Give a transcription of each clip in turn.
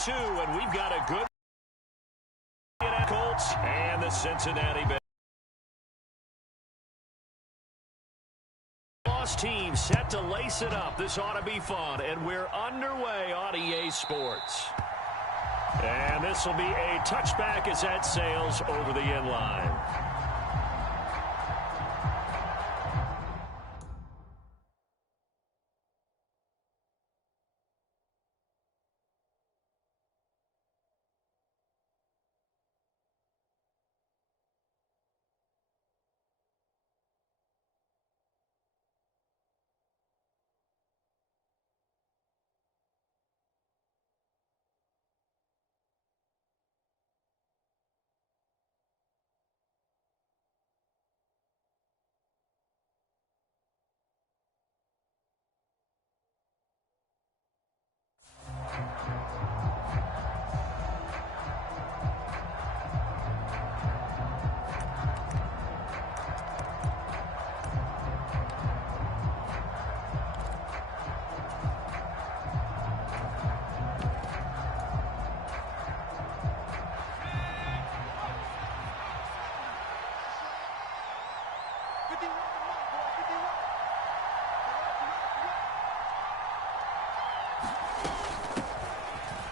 2, and we've got a good Colts and the Cincinnati Bengals. Team set to lace it up. This ought to be fun, and we're underway on EA Sports. And this will be a touchback as that sails over the end line.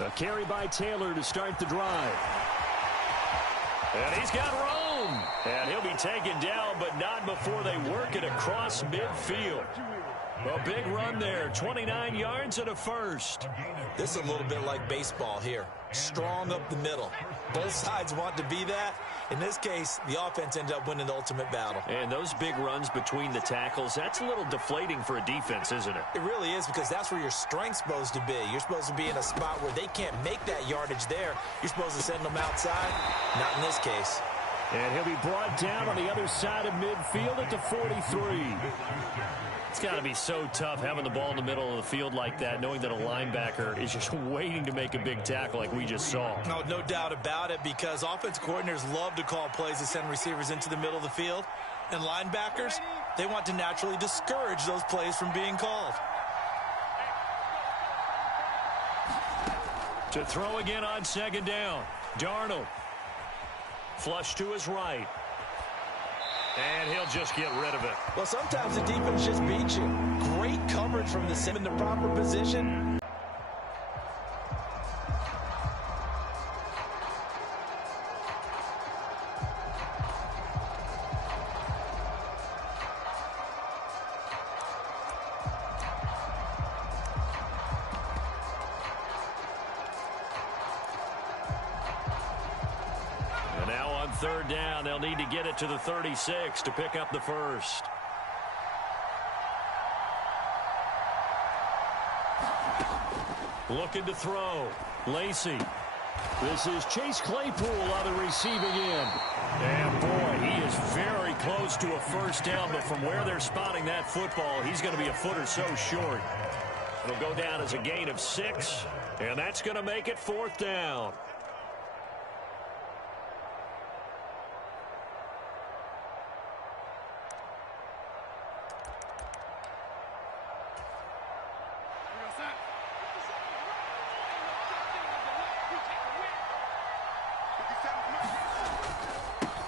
A carry by Taylor to start the drive. And he's got room. And he'll be taken down, but not before they work it across midfield. A big run there, 29 yards and a first. This is a little bit like baseball here. Strong up the middle. Both sides want to be that. In this case, the offense ended up winning the ultimate battle. And those big runs between the tackles, that's a little deflating for a defense, isn't it? It really is, because that's where your strength's supposed to be. You're supposed to be in a spot where they can't make that yardage there. You're supposed to send them outside. Not in this case. And he'll be brought down on the other side of midfield at the 43. It's got to be so tough having the ball in the middle of the field like that, knowing that a linebacker is just waiting to make a big tackle like we just saw. No doubt about it, because offense coordinators love to call plays to send receivers into the middle of the field. And linebackers, they want to naturally discourage those plays from being called. To throw again on second down. Darnold. Flush to his right. And he'll just get rid of it. Well, sometimes the defense just beats you. Great coverage from the sim in the proper position. Third down, they'll need to get it to the 36 to pick up the first. Looking to throw. Lacey. This is Chase Claypool on the receiving end. And boy, he is very close to a first down, but from where they're spotting that football, he's going to be a foot or so short. It'll go down as a gain of 6, and that's going to make it fourth down.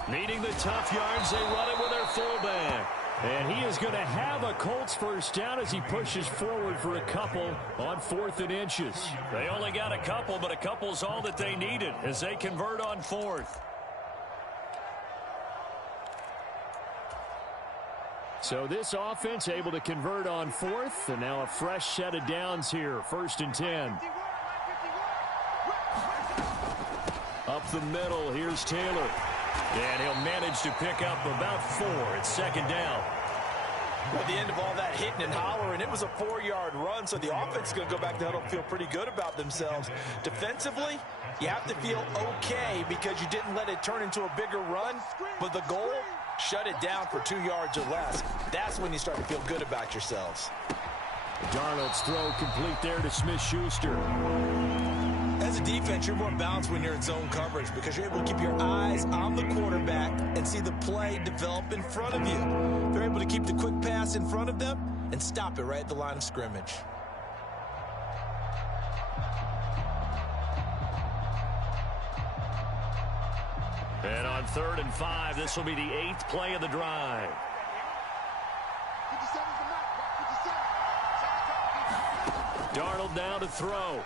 Needing the tough yards, they run it with their fullback. And he is going to have a Colts first down as he pushes forward for a couple on 4th and inches. They only got a couple, but a couple's all that they needed as they convert on 4th. So this offense able to convert on 4th, and now a fresh set of downs here, 1st and 10. Up the middle, here's Taylor. And he'll manage to pick up about 4 at 2nd down. At the end of all that hitting and hollering, it was a 4-yard run, so the offense is going to go back to the huddle and feel pretty good about themselves. Defensively, you have to feel okay because you didn't let it turn into a bigger run, but the goal, shut it down for 2 yards or less. That's when you start to feel good about yourselves. Darnold's throw complete there to Smith-Schuster. As a defense, you're more balanced when you're in zone coverage because you're able to keep your eyes on the quarterback and see the play develop in front of you. They're able to keep the quick pass in front of them and stop it right at the line of scrimmage. And on 3rd and 5, this will be the 8th play of the drive. Darnold now to throw.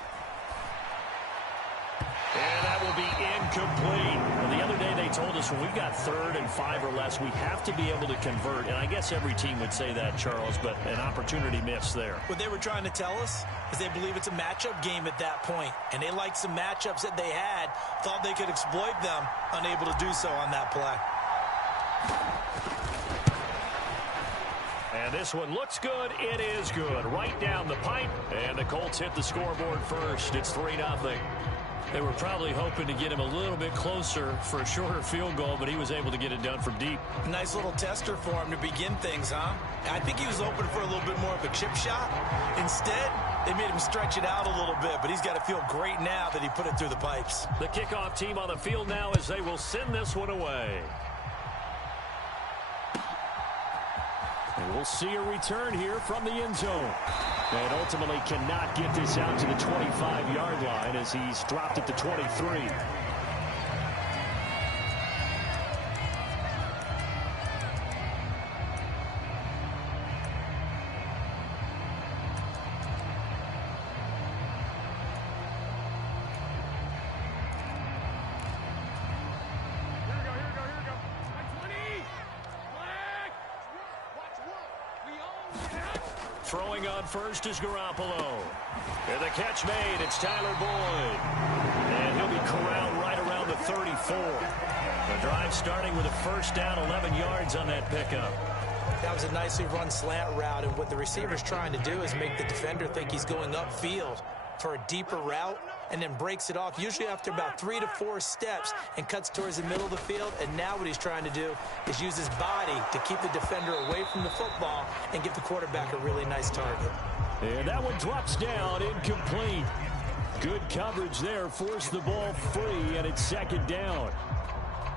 And that will be incomplete. Well, the other day they told us when we've got 3rd and 5 or less, we have to be able to convert. And I guess every team would say that, Charles, but an opportunity missed there. What they were trying to tell us is they believe it's a matchup game at that point. And they liked some matchups that they had, thought they could exploit them, unable to do so on that play. And this one looks good. It is good. Right down the pipe. And the Colts hit the scoreboard first. It's 3-0. They were probably hoping to get him a little bit closer for a shorter field goal, but he was able to get it done from deep. Nice little tester for him to begin things, huh? I think he was hoping for a little bit more of a chip shot. Instead, they made him stretch it out a little bit, but he's got to feel great now that he put it through the pipes. The kickoff team on the field now as they will send this one away. And we'll see a return here from the end zone. And ultimately cannot get this out to the 25-yard line as he's dropped it to 23. Throwing on first is Garoppolo. And the catch made. It's Tyler Boyd. And he'll be corralled right around the 34. The drive starting with a first down, 11 yards on that pickup. That was a nicely run slant route, and what the receiver's trying to do is make the defender think he's going upfield for a deeper route, and then breaks it off, usually after about 3 to 4 steps, and cuts towards the middle of the field. And now what he's trying to do is use his body to keep the defender away from the football and give the quarterback a really nice target. And that one drops down, incomplete. Good coverage there, forced the ball free, and it's 2nd down.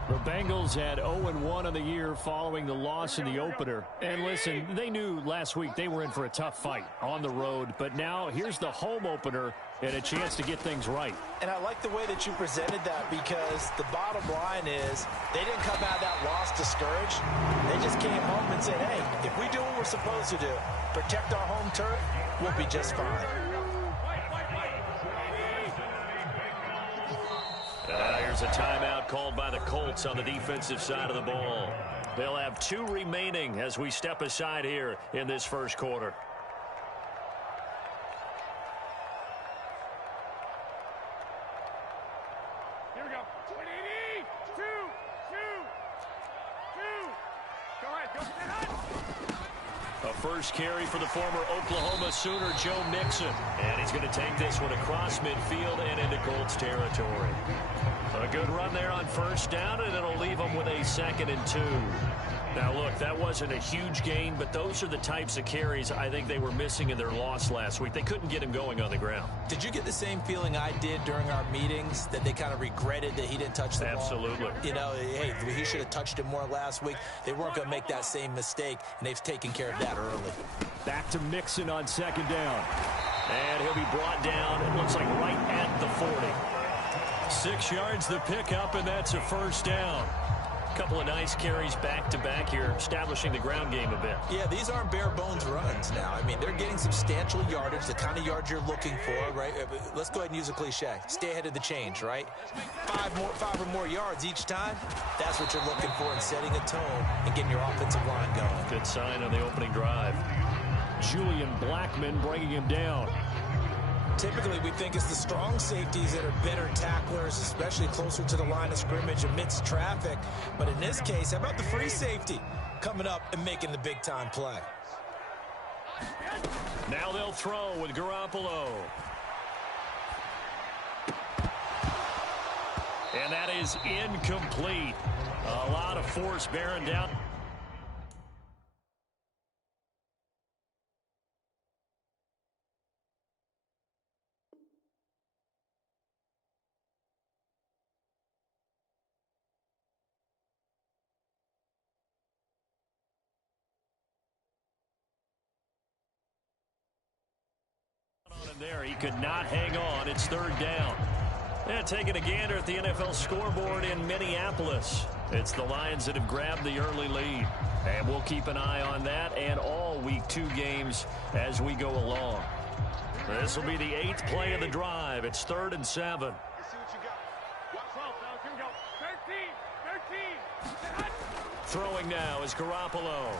The Bengals had 0-1 on the year following the loss in the opener. And listen, they knew last week they were in for a tough fight on the road. But now here's the home opener and a chance to get things right. And I like the way that you presented that, because the bottom line is they didn't come out of that loss discouraged. They just came home and said, hey, if we do what we're supposed to do, protect our home turf, we'll be just fine. Here's a timeout called by the Colts on the defensive side of the ball. They'll have 2 remaining as we step aside here in this first quarter. Here we go. 180. 2. Go ahead. A first carry for the former Oklahoma Sooner, Joe Mixon. And he's going to take this one across midfield and into Colts territory. A good run there on first down, and it'll leave them with a 2nd and 2. Now, look, that wasn't a huge gain, but those are the types of carries I think they were missing in their loss last week. They couldn't get him going on the ground. Did you get the same feeling I did during our meetings, that they kind of regretted that he didn't touch the ball? Absolutely. You know, hey, he should have touched it more last week. They weren't going to make that same mistake, and they've taken care of that early. Back to Mixon on 2nd down. And he'll be brought down, it looks like right at the 40. 6 yards the pickup, and that's a first down. A couple of nice carries back-to-back here, establishing the ground game a bit. Yeah, these aren't bare-bones runs now. I mean, they're getting substantial yardage, the kind of yards you're looking for, right? Let's go ahead and use a cliche. Stay ahead of the change, right? 5 or more yards each time, that's what you're looking for in setting a tone and getting your offensive line going. Good sign on the opening drive. Julian Blackmon bringing him down. Typically, we think it's the strong safeties that are better tacklers, especially closer to the line of scrimmage amidst traffic. But in this case, how about the free safety coming up and making the big-time play? Now they'll throw with Garoppolo. And that is incomplete. A lot of force bearing down. There, he could not hang on. It's 3rd down. And taking a gander at the NFL scoreboard in Minneapolis. It's the Lions that have grabbed the early lead. And we'll keep an eye on that and all Week 2 games as we go along. This will be the 8th play of the drive. It's 3rd and 7. Throwing now is Garoppolo.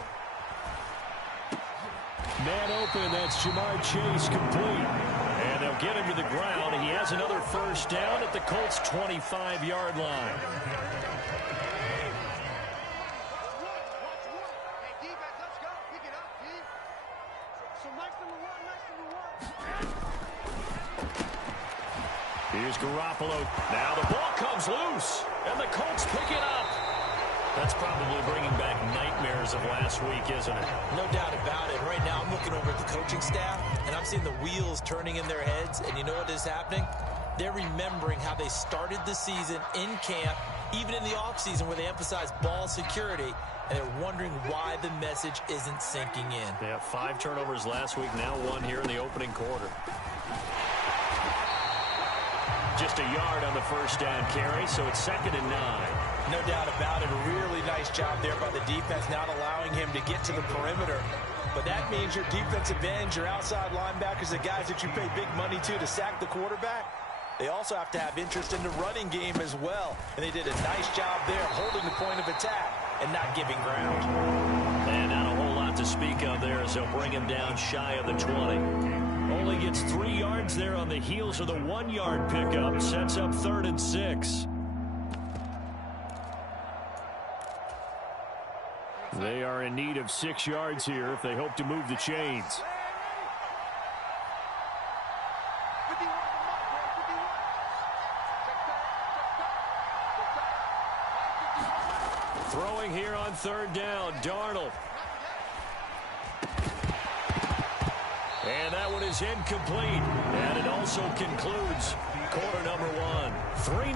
Man open, that's Jamar Chase complete. And they'll get him to the ground. He has another first down at the Colts' 25-yard line. Here's Garoppolo. Now the ball comes loose, and the Colts pick it up. That's probably bringing back nightmares of last week, isn't it? No doubt about it. Right now, I'm looking over at the coaching staff, and I'm seeing the wheels turning in their heads. And you know what is happening? They're remembering how they started the season in camp, even in the offseason where they emphasized ball security, and they're wondering why the message isn't sinking in. They have 5 turnovers last week, now 1 here in the opening quarter. Just a yard on the first down carry, so it's 2nd and 9. No doubt about it. A really nice job there by the defense, not allowing him to get to the perimeter. But that means your defensive ends, your outside linebackers, the guys that you pay big money to sack the quarterback, they also have to have interest in the running game as well. And they did a nice job there holding the point of attack and not giving ground. And not a whole lot to speak of there as they'll bring him down shy of the 20. Only gets 3 yards there on the heels of the 1-yard pickup. Sets up 3rd and 6. They are in need of 6 yards here if they hope to move the chains. Throwing here on 3rd down, Darnold. And that one is incomplete. And it also concludes quarter number 1. 3-0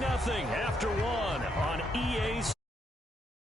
after 1 on EA's.